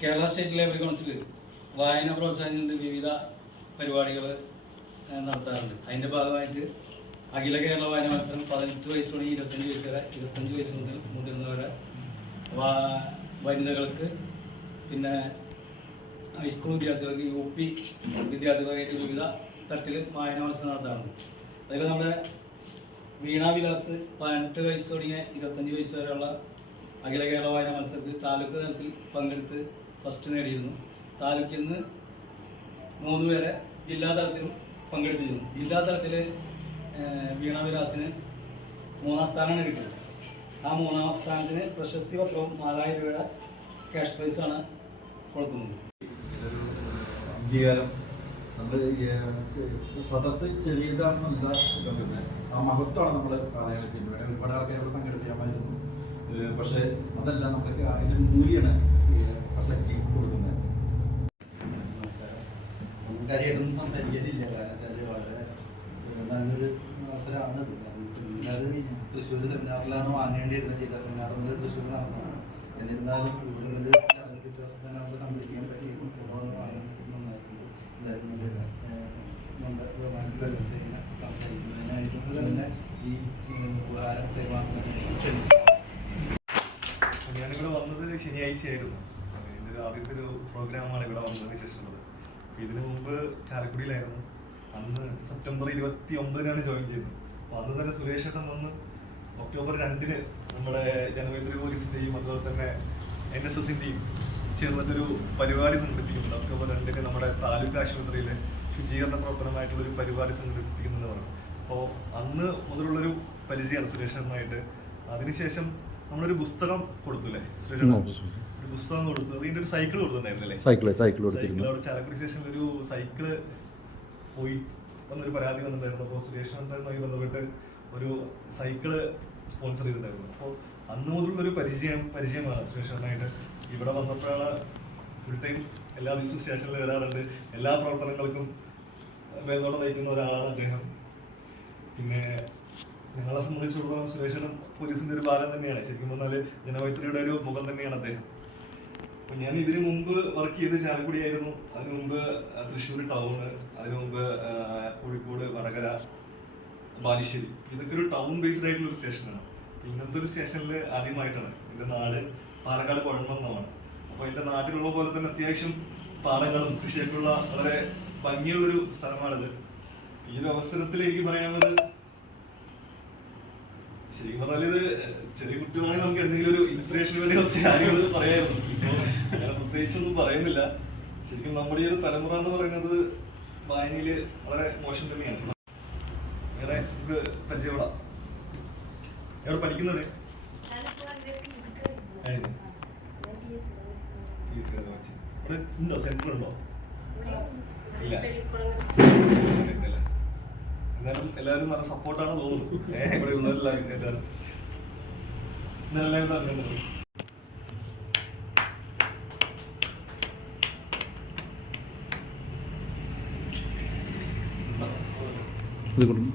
Kerala state library council വായന പ്രോത്സാഹിപ്പിക്കുന്ന വിവിധ പരിപാടികൾ നടത്താറുണ്ട്. അതിന്റെ ഭാഗമായിട്ട് അഖില കേരള വായന മത്സരം പതിനെട്ട് വയസ്സ് തുടങ്ങി ഇരുപത്തഞ്ച് വയസ്സ് വരെ ഇരുപത്തഞ്ച് വയസ്സ് മുതൽ മുതിർന്നവരെ വനിതകൾക്ക് പിന്നെ ഹൈസ്കൂൾ വിദ്യാർത്ഥികൾക്ക് യു പി വിദ്യാർത്ഥികളായിട്ട് വിവിധ തട്ടിൽ വായന മത്സരം നടത്താറുണ്ട്. അതിൽ നമ്മുടെ വീണ വിലാസ് പതിനെട്ട് വയസ്സ് തുടങ്ങിയ ഇരുപത്തഞ്ച് വയസ്സ് വരെയുള്ള അഖില കേരള വായന മത്സരത്തിൽ താലൂക്ക് തലത്തിൽ പങ്കെടുത്ത് ഫസ്റ്റ് നേടിയിരുന്നു. താലൂക്കിൽ നിന്ന് മൂന്ന് പേരെ ജില്ലാ തലത്തിലും പങ്കെടുപ്പിച്ചിരുന്നു. ജില്ലാ തലത്തിൽ വീണ വിലാസിന് മൂന്നാം സ്ഥാനമാണ് കിട്ടിയത്. ആ മൂന്നാം സ്ഥാനത്തിന് പ്രശസ്തി പത്രവും നാലായിരം രൂപയുടെ ക്യാഷ് പ്രൈസാണ് കൊടുക്കുന്നത്. അംഗീകാരം. നമ്മൾ സദത്ത് ചെറിയതാണെന്നല്ല ആ മഹത്വമാണ് നമ്മൾ പറയാൻ പറ്റുന്നത് ഒരുപാട് ആൾക്കാർ പങ്കെടുപ്പിക്കാമായിരുന്നു പക്ഷേ അതല്ല നമുക്ക് അതിന്റെ മൂല്യാണ് പ്രസക്തി കൊടുക്കുന്നത്. കാര്യമായിട്ടൊന്നും സംസാരിക്കാനില്ല. കാരണം വെച്ചാൽ വളരെ നല്ലൊരു അവസരമാണ്. എല്ലാവരും തൃശ്ശൂർ സെമിനാറിലാണ് വാങ്ങേണ്ടിയിരുന്നത്. ജില്ലാ സെമിനാർ എന്നത് തൃശ്ശൂർ നടന്നതാണ് എന്നിരുന്നാലും ഇവിടെ ഒരു വ്യത്യാസം തന്നെ നമുക്ക് സംഭവിക്കാൻ പറ്റിയിരുന്നു നന്നായിട്ടുണ്ട് എന്തായാലും നമ്മുടെ രസേന സംസാരിക്കുന്നതിനായിട്ടും തന്നെ ഈ ഏഹ്, ശനിയാഴ്ചയായിരുന്നു എന്റെ ഒരു ആദ്യത്തെ ഒരു പ്രോഗ്രാമാണ് ഇവിടെ വന്നതിന് ശേഷമുള്ളത് അപ്പൊ ഇതിനു മുമ്പ് ചാലക്കുടിയിലായിരുന്നു. അന്ന് സെപ്റ്റംബർ ഇരുപത്തി ഒമ്പതിനാണ് ജോയിൻ ചെയ്തത്. അപ്പോൾ അന്ന് തന്നെ സുരേഷ് ഏട്ടൻ വന്ന് ഒക്ടോബർ രണ്ടിന് നമ്മുടെ ജനമൈത്രി പോലീസിന്റെയും അതുപോലെ തന്നെ എൻ എസ് എസിന്റെയും ചേർന്നിട്ടൊരു പരിപാടി സംഘടിപ്പിക്കുന്നുണ്ട്. ഒക്ടോബർ രണ്ടിന് നമ്മുടെ താലൂക്ക് ആശുപത്രിയിലെ ശുചീകരണ പ്രവർത്തനമായിട്ടുള്ളൊരു പരിപാടി സംഘടിപ്പിക്കുന്നുണ്ട് പറഞ്ഞു. അപ്പോൾ അന്ന് മുതലുള്ളൊരു പരിചയമാണ് സുരേഷ് ഏട്ടനായിട്ട് അതിനുശേഷം നമ്മളൊരു പുസ്തകം കൊടുത്തുല്ലേ? ഒരു പുസ്തകം കൊടുത്തു അതിന്റെ ഒരു സൈക്കിൾ കൊടുത്തിട്ടുണ്ടായിരുന്നല്ലേ? സൈക്കിൾ സൈക്കിൾ കൊടുത്തിരുന്നു. അവിടെ ചാലക്കുടി സ്റ്റേഷനിൽ ഒരു സൈക്കിൾ പോയി വന്നൊരു പരാതി വന്നിട്ടുണ്ടായിരുന്നു. അപ്പോൾ സുരേഷ് നന്ദനുമായി ബന്ധപ്പെട്ട് ഒരു സൈക്കിൾ സ്പോൺസർ ചെയ്തിട്ടുണ്ടായിരുന്നു. അപ്പോൾ അന്ന് മുതലുള്ള ഒരു പരിചയം പരിചയമാണ് സുരേഷ് നന്നായിട്ട് ഇവിടെ വന്നപ്പോഴാണ് ഫുൾ ടൈം എല്ലാ ദിവസവും സ്റ്റേഷനിൽ വരാറുണ്ട്. എല്ലാ പ്രവർത്തനങ്ങൾക്കും മേൽനോട്ടം നയിക്കുന്ന ഒരാളാണ് അദ്ദേഹം. പിന്നെ സംബന്ധിച്ചിടത്തോളം സുരേഷനും പോലീസിന്റെ ഒരു ഭാഗം തന്നെയാണ്. ശരിക്കും പറഞ്ഞാൽ ജനവൈത്രിയുടെ ഒരു മുഖം തന്നെയാണ് അദ്ദേഹം. അപ്പൊ ഞാൻ ഇതിനു മുമ്പ് വർക്ക് ചെയ്ത് ചാലക്കുടി ആയിരുന്നു അതിനു മുമ്പ് തൃശ്ശൂർ ടൗണ് അതിനു മുമ്പ് കോഴിക്കോട് വടകര ബാലുശ്ശേരി. ഇതൊക്കെ ഒരു ടൗൺ ബേസ്ഡ് ആയിട്ടുള്ള ഒരു സ്റ്റേഷനാണ് ഇങ്ങനത്തെ ഒരു സ്റ്റേഷനിൽ ആദ്യമായിട്ടാണ്. എന്റെ നാട് പാലക്കാട് കുഴമ്പന്നമാണ് അപ്പൊ എന്റെ നാട്ടിലുള്ള പോലെ തന്നെ അത്യാവശ്യം പാടങ്ങളും കൃഷിയൊക്കെയുള്ള വളരെ ഭംഗിയുള്ളൊരു സ്ഥലമാണിത്. ഈ ഒരു അവസരത്തിൽ എനിക്ക് പറയാനുള്ളത് ശരിക്കും പറഞ്ഞാൽ ഇത് ചെറിയ കുട്ടികളാണെങ്കിൽ നമുക്ക് എന്തെങ്കിലും ഒരു ഇൻസ്പിറേഷൻ വേണ്ടി കുറച്ച് കാര്യങ്ങൾ പറയായിരുന്നു ഇപ്പൊ അങ്ങനെ പ്രത്യേകിച്ചൊന്നും പറയുന്നില്ല. ശരിക്കും നമ്മുടെ ഈ ഒരു തലമുറ എന്ന് പറയുന്നത് വായനയിൽ വളരെ മോശം തന്നെയാണ്. വേറെ നമുക്ക് പരിചയപ്പെടാം. എവിടെ പഠിക്കുന്നത് ഉണ്ടോ? സെന്റർ ഉണ്ടോ? ഇല്ല. എന്നാലും എല്ലാവരും നല്ല സപ്പോർട്ടാണ് തോന്നുന്നു. ഇവിടെ ഉള്ളവരെല്ലാം എല്ലാവരും ഇന്നലെ എല്ലാവരും അറിഞ്ഞത് ഇത് കൊടുക്കും.